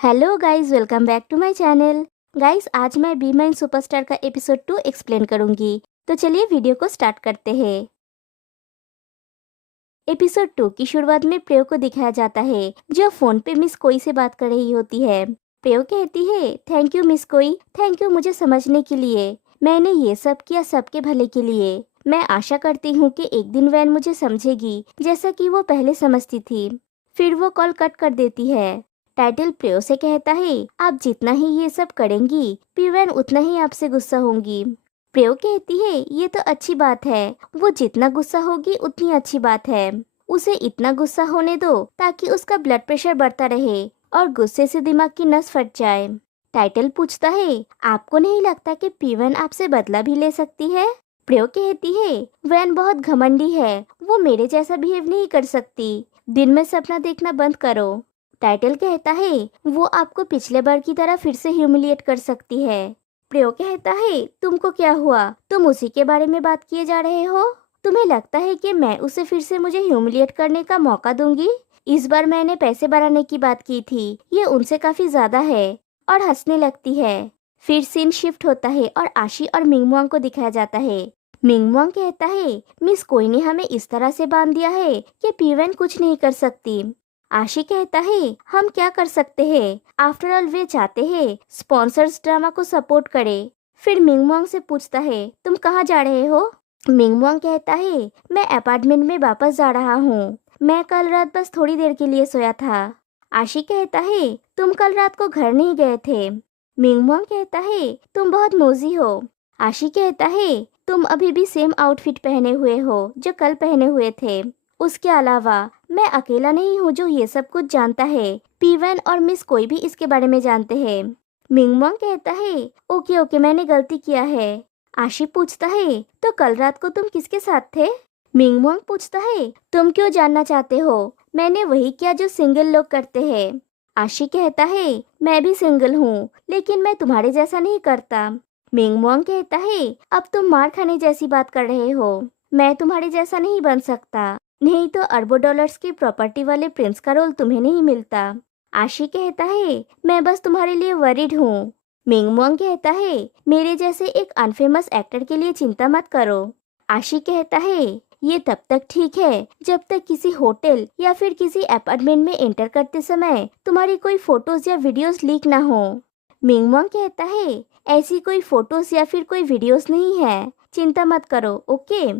Hello guys, welcome back to my channel. Guys, आज मैं be mine superstar का episode 2 explain करूंगी। तो चलिए वीडियो को स्टार्ट करते हैं। एपिसोड 2 की शुरुआत में प्रियो को दिखाया जाता है जो फोन पे मिस कोई से बात कर रही होती है। प्रियो कहती है, थैंक यू मिस कोई, थैंक यू मुझे समझने के लिए। मैंने ये सब किया सबके भले के लिए। मैं आशा करती हूँ कि एक दिन वैन मुझे समझेगी जैसा कि वो पहले समझती थी। फिर वो कॉल कट कर देती है। टाइटल प्रियो से कहता है, आप जितना ही ये सब करेंगी पीवैन उतना ही आपसे गुस्सा होंगी। प्रियो कहती है, ये तो अच्छी बात है। वो जितना गुस्सा होगी उतनी अच्छी बात है। उसे इतना गुस्सा होने दो ताकि उसका ब्लड प्रेशर बढ़ता रहे और गुस्से से दिमाग की नस फट जाए। टाइटल पूछता है, आपको नहीं लगता कि पीवन आपसे बदला भी ले सकती है? प्रियो कहती है, वैन बहुत घमंडी है, वो मेरे जैसा बिहेव नहीं कर सकती। दिन में सपना देखना बंद करो। टाइटल कहता है, वो आपको पिछले बार की तरह फिर से ह्यूमिलिएट कर सकती है। प्रियो कहता है, तुमको क्या हुआ? तुम उसी के बारे में बात किए जा रहे हो? तुम्हें लगता है कि मैं उसे फिर से मुझे ह्यूमिलिएट करने का मौका दूंगी? इस बार मैंने पैसे बढ़ाने की बात की थी, ये उनसे काफी ज्यादा है। और हंसने लगती है। फिर सीन शिफ्ट होता है और आशी और मिंगमुआंग को दिखाया जाता है। मिंगमुआंग कहता है, मिस कोई ने हमें इस तरह से बांध दिया है कि पीवन कुछ नहीं कर सकती। आशी कहता है, हम क्या कर सकते हैं? आफ्टर ऑल वे चाहते हैं स्पॉन्सर्स ड्रामा को सपोर्ट करे। फिर मिंगमुआंग से पूछता है, तुम कहाँ जा रहे हो? मिंगमुआंग कहता है, मैं अपार्टमेंट में वापस जा रहा हूँ। मैं कल रात बस थोड़ी देर के लिए सोया था। आशी कहता है, तुम कल रात को घर नहीं गए थे। मिंगमुआंग कहता है, तुम बहुत नोजी हो। आशी कहता है, तुम अभी भी सेम आउटफिट पहने हुए हो जो कल पहने हुए थे। उसके अलावा मैं अकेला नहीं हूँ जो ये सब कुछ जानता है। पीवन और मिस कोई भी इसके बारे में जानते हैं। मिंगमोंग कहता है, ओके ओके, मैंने गलती किया है। आशी पूछता है, तो कल रात को तुम किसके साथ थे? मिंगमोंग पूछता है, तुम क्यों जानना चाहते हो? मैंने वही किया जो सिंगल लोग करते हैं। आशी कहता है, मैं भी सिंगल हूँ, लेकिन मैं तुम्हारे जैसा नहीं करता। मिंगमोंग कहता है, अब तुम मार खाने जैसी बात कर रहे हो। मैं तुम्हारे जैसा नहीं बन सकता, नहीं तो अरबों डॉलर्स की प्रॉपर्टी वाले प्रिंस का रोल तुम्हें नहीं मिलता। आशी कहता है, मैं बस तुम्हारे लिए वरीड हूँ। मिंगमोंग कहता है, मेरे जैसे एक अनफेमस एक्टर के लिए चिंता मत करो। आशी कहता है, ये तब तक ठीक है जब तक किसी होटल या फिर किसी अपार्टमेंट में एंटर करते समय तुम्हारी कोई फोटोज या वीडियोस लीक ना हो। मिंगमोंग कहता है, ऐसी कोई फोटोज या फिर कोई वीडियोस नहीं है, चिंता मत करो, ओके।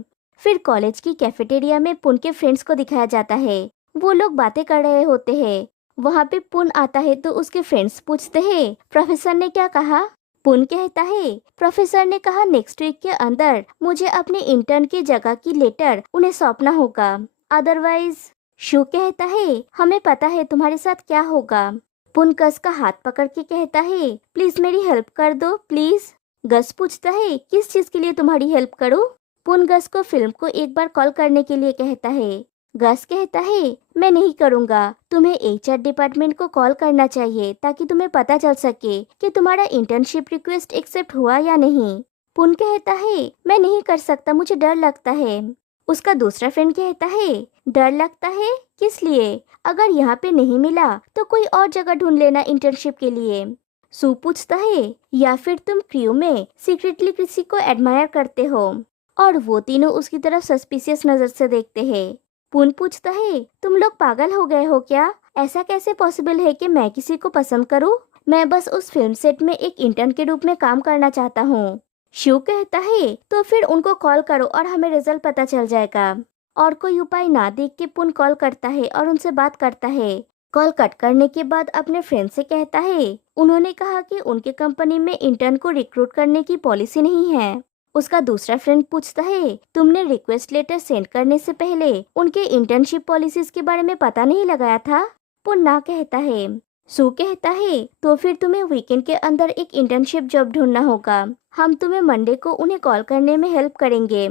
फिर कॉलेज की कैफेटेरिया में पुन के फ्रेंड्स को दिखाया जाता है। वो लोग बातें कर रहे होते हैं। वहाँ पे पुन आता है तो उसके फ्रेंड्स पूछते हैं, प्रोफेसर ने क्या कहा? पुन कहता है, प्रोफेसर ने कहा नेक्स्ट वीक के अंदर मुझे अपने इंटर्न की जगह की लेटर उन्हें सौंपना होगा, अदरवाइज। शू कहता है, हमें पता है तुम्हारे साथ क्या होगा। पुन गस का हाथ पकड़ के कहता है, प्लीज मेरी हेल्प कर दो प्लीज। गस पूछता है, किस चीज के लिए तुम्हारी हेल्प करूं? पुन गस को फिल्म को एक बार कॉल करने के लिए कहता है। गस कहता है, मैं नहीं करूंगा, तुम्हें एचआर डिपार्टमेंट को कॉल करना चाहिए ताकि तुम्हें पता चल सके कि तुम्हारा इंटर्नशिप रिक्वेस्ट एक्सेप्ट हुआ या नहीं। पुन कहता है, मैं नहीं कर सकता, मुझे डर लगता है। उसका दूसरा फ्रेंड कहता है, डर लगता है? किस लिए? अगर यहाँ पे नहीं मिला तो कोई और जगह ढूंढ लेना इंटर्नशिप के लिए। सू पूछता है, या फिर तुम क्रू में सीक्रेटली किसी को एडमायर करते हो? और वो तीनों उसकी तरफ सस्पिशियस नजर से देखते हैं। पुन पूछता है, तुम लोग पागल हो गए हो क्या? ऐसा कैसे पॉसिबल है कि मैं किसी को पसंद करूं? मैं बस उस फिल्म सेट में एक इंटर्न के रूप में काम करना चाहता हूँ। शिव कहता है, तो फिर उनको कॉल करो और हमें रिजल्ट पता चल जाएगा। और कोई उपाय ना देख के पुन कॉल करता है और उनसे बात करता है। कॉल कट करने के बाद अपने फ्रेंड से कहता है, उन्होंने कहा कि उनके कंपनी में इंटर्न को रिक्रूट करने की पॉलिसी नहीं है। उसका दूसरा फ्रेंड पूछता है, तुमने रिक्वेस्ट लेटर सेंड करने से पहले उनके इंटर्नशिप पॉलिसीज के बारे में पता नहीं लगाया था? पुन ना कहता है। सू कहता है, तो फिर तुम्हें वीकेंड के अंदर एक इंटर्नशिप जॉब ढूंढना होगा। हम तुम्हें मंडे को उन्हें कॉल करने में हेल्प करेंगे।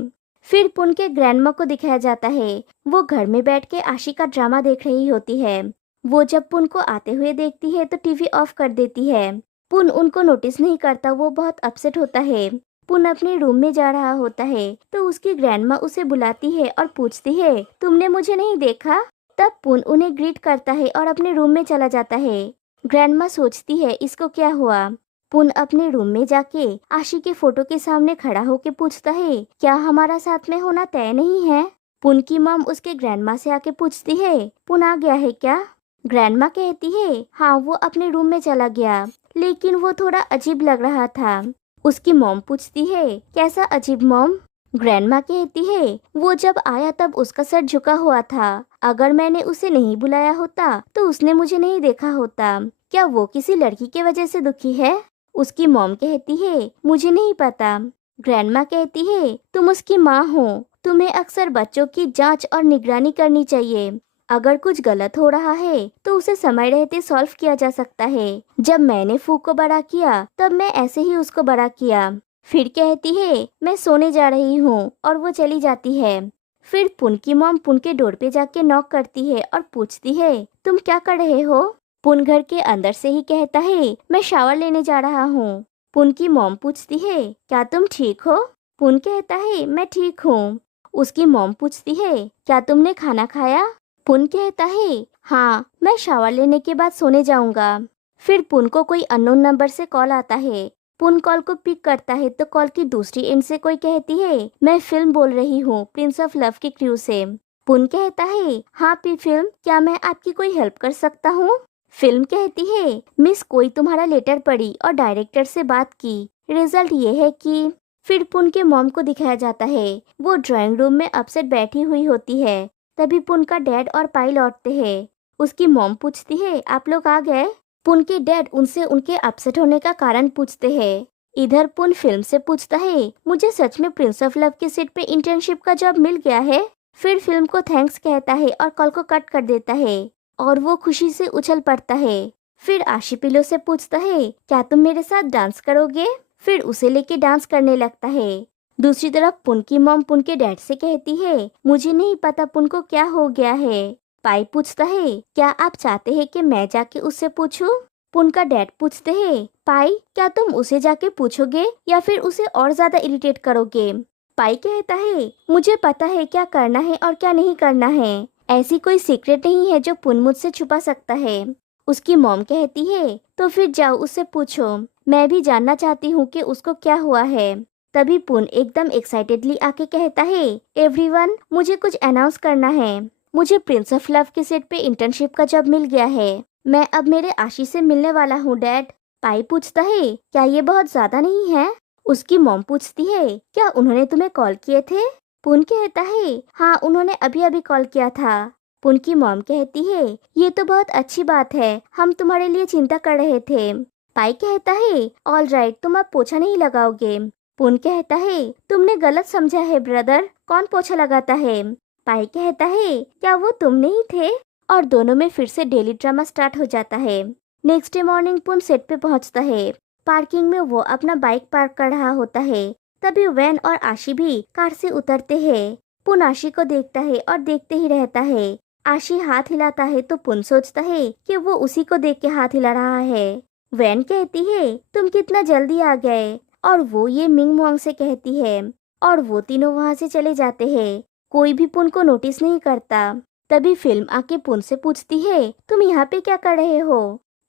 फिर पुन के ग्रैंडमा को दिखाया जाता है। वो घर में बैठ के आशी का ड्रामा देख रही होती है। वो जब पुन को आते हुए देखती है तो टीवी ऑफ कर देती है। पुन उनको नोटिस नहीं करता, वो बहुत अपसेट होता है। पुन अपने रूम में जा रहा होता है तो उसकी ग्रैंडमा उसे बुलाती है और पूछती है, तुमने मुझे नहीं देखा? तब पुन उन्हें ग्रीट करता है और अपने रूम में चला जाता है। ग्रैंडमा सोचती है इसको क्या हुआ। पुन अपने रूम में जाके आशी के फोटो के सामने खड़ा होके पूछता है क्या हमारा साथ में होना तय नहीं है। पुन की मॉम उसके ग्रैंडमा से आके पूछती है पुन आ गया है क्या। ग्रैंडमा कहती है हाँ वो अपने रूम में चला गया, लेकिन वो थोड़ा अजीब लग रहा था। उसकी मॉम पूछती है कैसा अजीब मॉम। ग्रैंडमा कहती है वो जब आया तब उसका सर झुका हुआ था, अगर मैंने उसे नहीं बुलाया होता तो उसने मुझे नहीं देखा होता। क्या वो किसी लड़की की वजह से दुखी है। उसकी मॉम कहती है मुझे नहीं पता। ग्रैंडमा कहती है तुम उसकी माँ हो, तुम्हें अक्सर बच्चों की जांच और निगरानी करनी चाहिए। अगर कुछ गलत हो रहा है तो उसे समय रहते सॉल्व किया जा सकता है। जब मैंने फू को बड़ा किया तब मैं ऐसे ही उसको बड़ा किया। फिर कहती है मैं सोने जा रही हूँ और वो चली जाती है। फिर पुन की मॉम पुन के डोर पे जाके नॉक करती है और पूछती है तुम क्या कर रहे हो। पुन घर के अंदर से ही कहता है मैं शावर लेने जा रहा हूँ। पुन की मॉम पूछती है क्या तुम ठीक हो। पुन कहता है मैं ठीक हूँ। उसकी मॉम पूछती है क्या तुमने खाना खाया। पुन कहता है हाँ मैं शावर लेने के बाद सोने जाऊंगा। फिर पुन को कोई अननोन नंबर से कॉल आता है। पुन कॉल को पिक करता है तो कॉल की दूसरी एंड से कोई कहती है मैं फिल्म बोल रही हूँ प्रिंस ऑफ लव की क्रू से। पुन कहता है हाँ पी फिल्म, क्या मैं आपकी कोई हेल्प कर सकता हूँ। फिल्म कहती है मिस कोई तुम्हारा लेटर पढ़ी और डायरेक्टर से बात की, रिजल्ट ये है कि। फिर पुन के मॉम को दिखाया जाता है वो ड्राइंग रूम में अपसेट बैठी हुई होती है। तभी पुन का डैड और पाई लौटते हैं। उसकी मॉम पूछती है आप लोग आ गए। पुन के डैड उनसे उनके अपसेट होने का कारण पूछते हैं। इधर पुन फिल्म से पूछता है मुझे सच में प्रिंस ऑफ लव के सेट पे इंटर्नशिप का जॉब मिल गया है। फिर फिल्म को थैंक्स कहता है और कॉल को कट कर देता है और वो खुशी से उछल पड़ता है। फिर आशी पिलो से पूछता है क्या तुम मेरे साथ डांस करोगे। फिर उसे लेके डांस करने लगता है। दूसरी तरफ पुन की मॉम पुन के डैड से कहती है मुझे नहीं पता पुन को क्या हो गया है। पाई पूछता है क्या आप चाहते हैं कि मैं जाके उससे पूछूं। पुन का डैड पूछते हैं पाई क्या तुम उसे जाके पूछोगे या फिर उसे और ज्यादा इरिटेट करोगे। पाई कहता है मुझे पता है क्या करना है और क्या नहीं करना है, ऐसी कोई सीक्रेट नहीं है जो पुन मुझसे छुपा सकता है। उसकी मॉम कहती है तो फिर जाओ उससे पूछो, मैं भी जानना चाहती हूँ कि उसको क्या हुआ है। तभी पुन एकदम एक्साइटेडली आके कहता है एवरीवन मुझे कुछ अनाउंस करना है, मुझे प्रिंस ऑफ लव के सेट पे इंटर्नशिप का जॉब मिल गया है। मैं अब मेरे आशी से मिलने वाला हूँ डैड। पाई पूछता है क्या ये बहुत ज्यादा नहीं है। उसकी मॉम पूछती है क्या उन्होंने तुम्हें कॉल किए थे। पुन कहता है हाँ उन्होंने अभी अभी कॉल किया था। पुन की मॉम कहती है ये तो बहुत अच्छी बात है, हम तुम्हारे लिए चिंता कर रहे थे। पाई कहता है ऑल राइट तुम अब पोछा नहीं लगाओगे। पुन कहता है तुमने गलत समझा है ब्रदर, कौन पोछा लगाता है। पाई कहता है क्या वो तुम नहीं थे। और दोनों में फिर से डेली ड्रामा स्टार्ट हो जाता है। नेक्स्ट डे मॉर्निंग पुन सेट पे पहुंचता है। पार्किंग में वो अपना बाइक पार्क कर रहा होता है। तभी वैन और आशी भी कार से उतरते हैं। पुन आशी को देखता है और देखते ही रहता है। आशी हाथ हिलाता है तो पुन सोचता है कि वो उसी को देख के हाथ हिला रहा है। वैन कहती है तुम कितना जल्दी आ गए, और वो ये मिंग मुआंग से कहती है और वो तीनों वहाँ से चले जाते हैं। कोई भी पुन को नोटिस नहीं करता। तभी फिल्म आके पुन से पूछती है तुम यहाँ पे क्या कर रहे हो।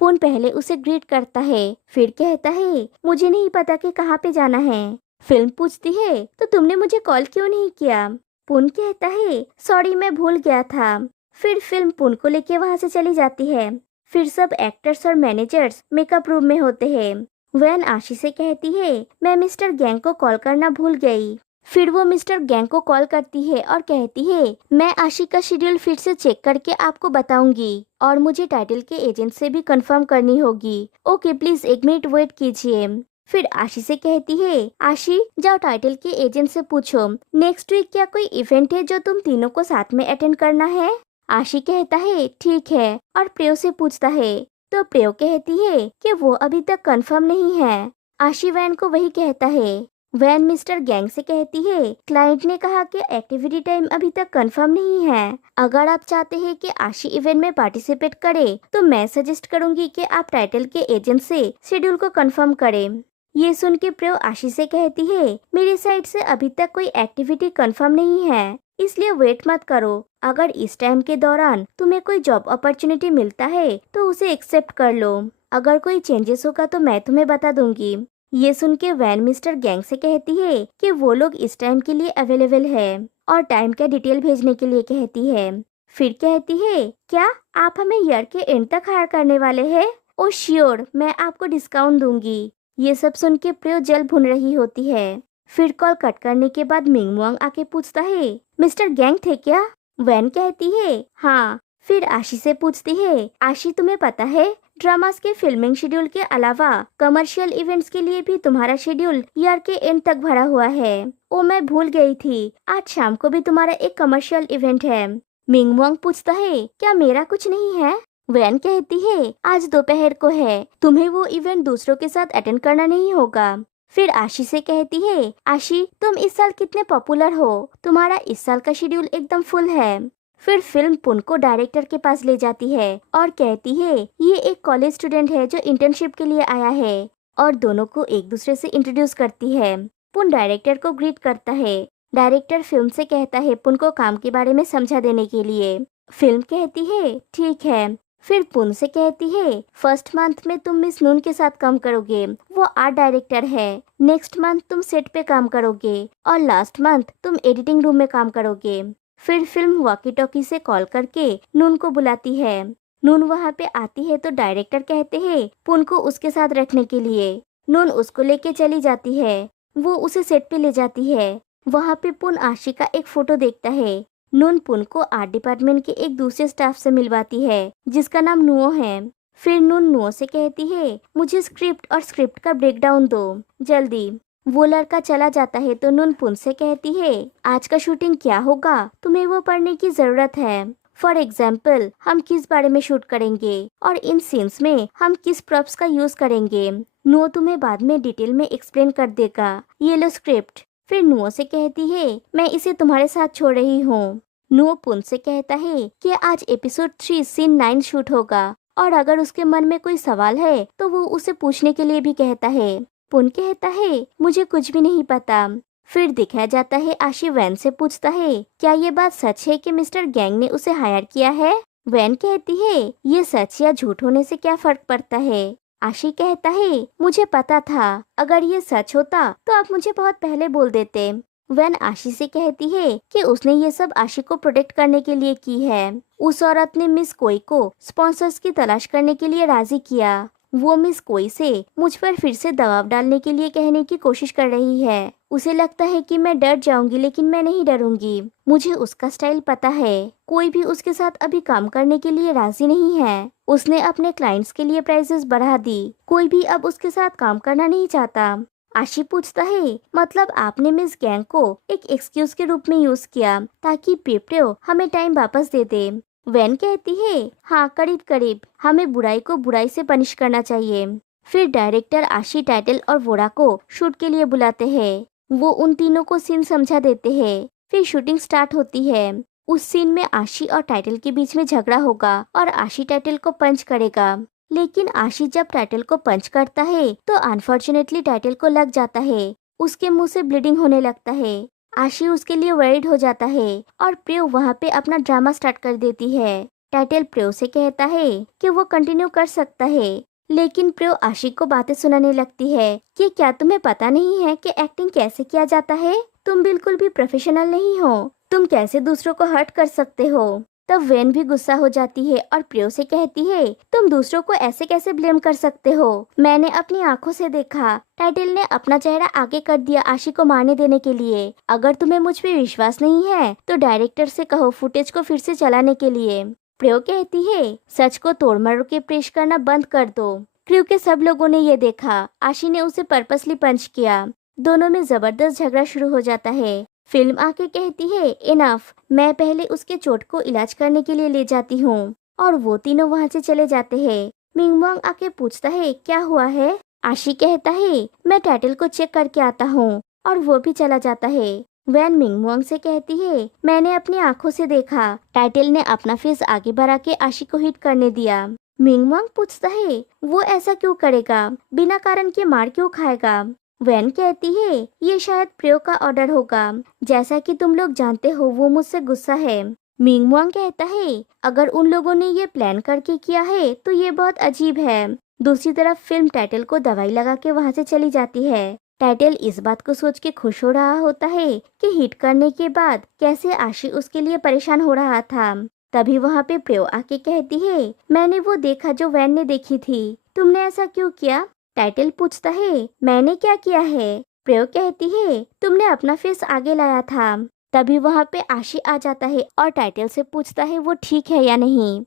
पुन पहले उसे ग्रीट करता है फिर कहता है मुझे नहीं पता कि कहाँ पे जाना है। फिल्म पूछती है तो तुमने मुझे कॉल क्यों नहीं किया। पुन कहता है सॉरी मैं भूल गया था। फिर फिल्म पुन को लेके वहाँ से चली जाती है। फिर सब एक्टर्स और मैनेजर्स मेकअप रूम में होते हैं। वैन आशी से कहती है मैं मिस्टर गैंग को कॉल करना भूल गई। फिर वो मिस्टर गैंग को कॉल करती है और कहती है मैं आशी का शेड्यूल फिर से चेक करके आपको बताऊंगी और मुझे टाइटल के एजेंट से भी कंफर्म करनी होगी। ओके प्लीज एक मिनट वेट कीजिए। फिर आशी से कहती है आशी जाओ टाइटल के एजेंट से पूछो नेक्स्ट वीक क्या कोई इवेंट है जो तुम तीनों को साथ में अटेंड करना है। आशी कहता है ठीक है और प्रियो से पूछता है तो प्रियो कहती है कि वो अभी तक कंफर्म नहीं है। आशी वैन को वही कहता है। वैन मिस्टर गैंग से कहती है क्लाइंट ने कहा कि एक्टिविटी टाइम अभी तक कंफर्म नहीं है, अगर आप चाहते हैं कि आशी इवेंट में पार्टिसिपेट करे तो मैं सजेस्ट करूंगी कि आप टाइटल के एजेंट से शेड्यूल को कंफर्म करें। ये सुन के प्रियो आशी से कहती है मेरी साइड से अभी तक कोई एक्टिविटी कंफर्म नहीं है, इसलिए वेट मत करो। अगर इस टाइम के दौरान तुम्हें कोई जॉब अपॉर्चुनिटी मिलता है तो उसे एक्सेप्ट कर लो। अगर कोई चेंजेस होगा तो मैं तुम्हें बता दूंगी। ये सुन के वैन मिस्टर गैंग से कहती है कि वो लोग इस टाइम के लिए अवेलेबल है और टाइम का डिटेल भेजने के लिए कहती है। फिर कहती है, क्या आप हमें ईयर के एंड तक हायर करने वाले हैं? ओ श्योर, मैं आपको डिस्काउंट दूंगी। ये सब सुन के प्रियो जल भुन रही होती है। फिर कॉल कट करने के बाद मिंग मुआंग आके पूछता है, मिस्टर गैंग थे क्या? वैन कहती है, हाँ। फिर आशी से पूछती है, आशी तुम्हें पता है ड्रामास के फिल्मिंग शेड्यूल के अलावा कमर्शियल इवेंट्स के लिए भी तुम्हारा शेड्यूल ईयर के एंड तक भरा हुआ है। ओ मैं भूल गई थी, आज शाम को भी तुम्हारा एक कमर्शियल इवेंट है। मिंग मुआंग पूछता है, क्या मेरा कुछ नहीं है? वैन कहती है, आज दोपहर को है, तुम्हें वो इवेंट दूसरों के साथ अटेंड करना नहीं होगा। फिर आशी से कहती है, आशी तुम इस साल कितने पॉपुलर हो, तुम्हारा इस साल का शेड्यूल एकदम फुल है। फिर फिल्म पुन को डायरेक्टर के पास ले जाती है और कहती है, ये एक कॉलेज स्टूडेंट है जो इंटर्नशिप के लिए आया है, और दोनों को एक दूसरे से इंट्रोड्यूस करती है। पुन डायरेक्टर को ग्रीट करता है। डायरेक्टर फिल्म से कहता है पुन को काम के बारे में समझा देने के लिए। फिल्म कहती है, ठीक है। फिर पुन से कहती है, फर्स्ट मंथ में तुम मिस नून के साथ काम करोगे, वो आर्ट डायरेक्टर है। नेक्स्ट मंथ तुम सेट पे काम करोगे और लास्ट मंथ तुम एडिटिंग रूम में काम करोगे। फिर फिल्म वॉकी टॉकी से कॉल करके नून को बुलाती है। नून वहाँ पे आती है तो डायरेक्टर कहते हैं पुन को उसके साथ रखने के लिए। नून उसको लेके चली जाती है। वो उसे सेट पे ले जाती है। वहाँ पे पुन आशी का एक फोटो देखता है। नून पुन को आर्ट डिपार्टमेंट के एक दूसरे स्टाफ से मिलवाती है जिसका नाम नुओ है। फिर नून नुओ से कहती है, मुझे स्क्रिप्ट और स्क्रिप्ट का ब्रेकडाउन दो जल्दी। वो लड़का चला जाता है तो नून पुन से कहती है, आज का शूटिंग क्या होगा, तुम्हें वो पढ़ने की जरूरत है। फॉर एग्जाम्पल, हम किस बारे में शूट करेंगे और इन सीन्स में हम किस प्रॉप्स का यूज करेंगे। नुओ तुम्हें बाद में डिटेल में एक्सप्लेन कर देगा। ये लो स्क्रिप्ट। फिर नुओ से कहती है, मैं इसे तुम्हारे साथ छोड़ रही हूँ। नुओ पुन से कहता है कि आज एपिसोड 3 सीन 9 शूट होगा और अगर उसके मन में कोई सवाल है तो वो उसे पूछने के लिए भी कहता है। पुन कहता है, मुझे कुछ भी नहीं पता। फिर दिखाया जाता है आशी वैन से पूछता है, क्या ये बात सच है कि मिस्टर गैंग ने उसे हायर किया है? वैन कहती है, ये सच या झूठ होने से क्या फर्क पड़ता है? आशी कहता है, मुझे पता था, अगर ये सच होता तो आप मुझे बहुत पहले बोल देते। वैन आशी से कहती है कि उसने ये सब आशी को प्रोटेक्ट करने के लिए की है। उस औरत ने मिस कोई को स्पॉन्सर्स की तलाश करने के लिए राजी किया। वो मिस कोई से मुझ पर फिर से दबाव डालने के लिए कहने की कोशिश कर रही है। उसे लगता है कि मैं डर जाऊंगी, लेकिन मैं नहीं डरूंगी। मुझे उसका स्टाइल पता है। कोई भी उसके साथ अभी काम करने के लिए राजी नहीं है। उसने अपने क्लाइंट्स के लिए प्राइसेस बढ़ा दी। कोई भी अब उसके साथ काम करना नहीं चाहता। आशी पूछता है, मतलब आपने मिस गैंग को एक एक्सक्यूज के रूप में यूज किया ताकि पेप्रियो हमें टाइम वापस दे दे। वैन कहती है, हाँ करीब करीब, हमें बुराई को बुराई से पनिश करना चाहिए। फिर डायरेक्टर आशी, टाइटल और वोरा को शूट के लिए बुलाते हैं। वो उन तीनों को सीन समझा देते हैं। फिर शूटिंग स्टार्ट होती है। उस सीन में आशी और टाइटल के बीच में झगड़ा होगा और आशी टाइटल को पंच करेगा। लेकिन आशी जब टाइटल को पंच करता है तो अनफॉर्चुनेटली टाइटल को लग जाता है। उसके मुंह से ब्लीडिंग होने लगता है। आशी उसके लिए वरीड हो जाता है और प्रियो वहाँ पे अपना ड्रामा स्टार्ट कर देती है। टाइटल प्रियो से कहता है कि वो कंटिन्यू कर सकता है, लेकिन प्रियो आशी को बातें सुनाने लगती है कि क्या तुम्हें पता नहीं है कि एक्टिंग कैसे किया जाता है? तुम बिल्कुल भी प्रोफेशनल नहीं हो। तुम कैसे दूसरों को हर्ट कर सकते हो? तब वैन भी गुस्सा हो जाती है और प्रियो से कहती है, तुम दूसरों को ऐसे कैसे ब्लेम कर सकते हो? मैंने अपनी आंखों से देखा। टाइटल ने अपना चेहरा आगे कर दिया आशी को मारने देने के लिए। अगर तुम्हें मुझ पे विश्वास नहीं है तो डायरेक्टर से कहो फुटेज को फिर से चलाने के लिए। प्रियो कहती है, सच को तोड़ मरोड़ के पेश करना बंद कर दो। क्रू के सब लोगों ने ये देखा, आशी ने उसे पर्पसली पंच किया। दोनों में जबरदस्त झगड़ा शुरू हो जाता है। फिल्म आके कहती है, इनफ, मैं पहले उसके चोट को इलाज करने के लिए ले जाती हूँ। और वो तीनों वहाँ से चले जाते हैं। मिंग मुआंग आके पूछता है, क्या हुआ है? आशी कहता है, मैं टाइटल को चेक करके आता हूँ, और वो भी चला जाता है। वैन मिंग मुआंग से कहती है, मैंने अपनी आंखों से देखा। टाइटल ने अपना फेस आगे बढ़ा के आशी को हिट करने दिया। मिंग मुआंग पूछता है, वो ऐसा क्यों करेगा? बिना कारण के मार क्यों खाएगा? वैन कहती है ये शायद प्रियो का ऑर्डर होगा, जैसा कि तुम लोग जानते हो वो मुझसे गुस्सा है। मिंगमुआंग कहता है अगर उन लोगों ने ये प्लान करके किया है तो ये बहुत अजीब है। दूसरी तरफ फिल्म टाइटल को दवाई लगा के वहाँ से चली जाती है। टाइटल इस बात को सोच के खुश हो रहा होता है कि हिट करने के बाद कैसे आशी उसके लिए परेशान हो रहा था। तभी वहाँ पे प्रियो आके कहती है मैंने वो देखा जो वैन ने देखी थी, तुमने ऐसा क्यों किया? टाइटल पूछता है मैंने क्या किया है? प्रियो कहती है तुमने अपना फेस आगे लाया था। तभी वहाँ पे आशी आ जाता है और टाइटल से पूछता है वो ठीक है या नहीं।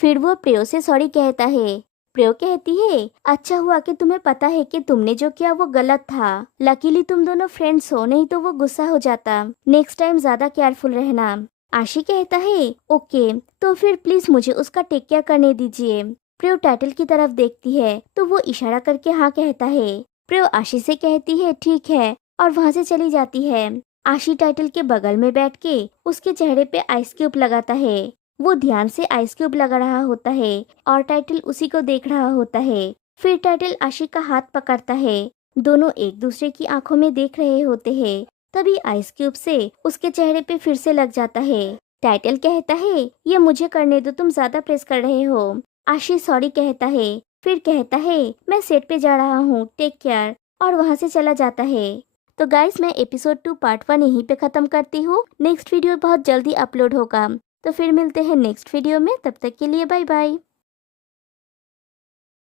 फिर वो प्रियो से सॉरी कहता है। प्रियो कहती है अच्छा हुआ कि तुम्हें पता है कि तुमने जो किया वो गलत था। लकीली तुम दोनों फ्रेंड्स हो, नहीं तो वो गुस्सा हो जाता। नेक्स्ट टाइम ज्यादा केयरफुल रहना। आशी कहता है ओके, तो फिर प्लीज मुझे उसका टेक केयर करने दीजिए। प्रियो टाइटल की तरफ देखती है तो वो इशारा करके हाँ कहता है। प्रियो आशी से कहती है ठीक है और वहाँ से चली जाती है। आशी टाइटल के बगल में बैठ के उसके चेहरे पे आइस क्यूब लगाता है। वो ध्यान से आइस क्यूब लगा रहा होता है और टाइटल उसी को देख रहा होता है। फिर टाइटल आशी का हाथ पकड़ता है। दोनों एक दूसरे की आंखों में देख रहे होते हैं। तभी आइस क्यूब से उसके चेहरे पे फिर से लग जाता है। टाइटल कहता है ये मुझे करने दो, तुम ज्यादा प्रेस कर रहे हो। आशी सॉरी कहता है, फिर कहता है मैं सेट पे जा रहा हूँ, टेक केयर, और वहाँ से चला जाता है। तो गाइस मैं एपिसोड 2 पार्ट 1 यहीं पे खत्म करती हूँ। नेक्स्ट वीडियो बहुत जल्दी अपलोड होगा। तो फिर मिलते हैं नेक्स्ट वीडियो में, तब तक के लिए बाय बाय।